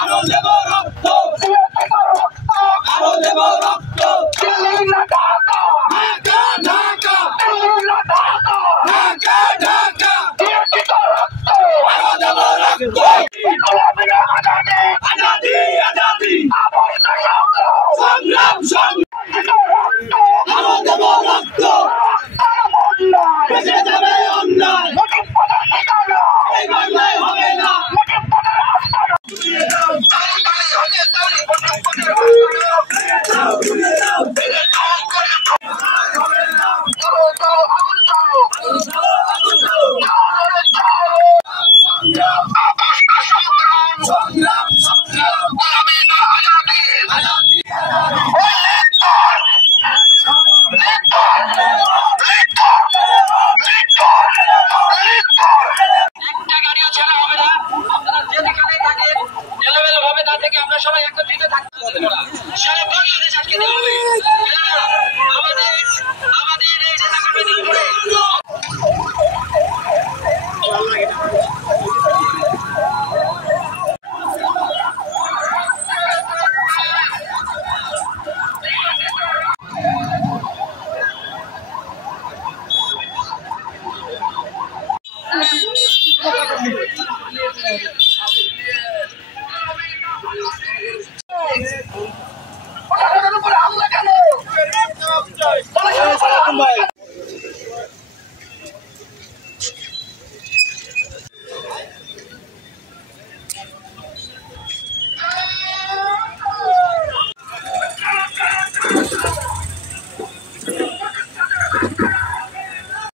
আরো দেব রক্ত, আরো দেব রক্ত। ঢাকা ঢাকা, ঢাকা ঢাকা, আরো দেব রক্ত। আজাদি আজাদি, সংগ্রাম সংগ্রাম, আরো দেব রক্ত। বেঁচে যাবে অন্যায়, এই বাংলায় হবে না। সংগ্রাম সংগ্রাম, আজাদি একটা গাড়িও ছাড়া হবে না। আপনারা যেখানে থাকেন এলোমেলো ভাবে না থেকে আমরা সবাই একত্রিত থাকতে হবে। সারা বাংলাদেশ আটকে দেওয়া হবে।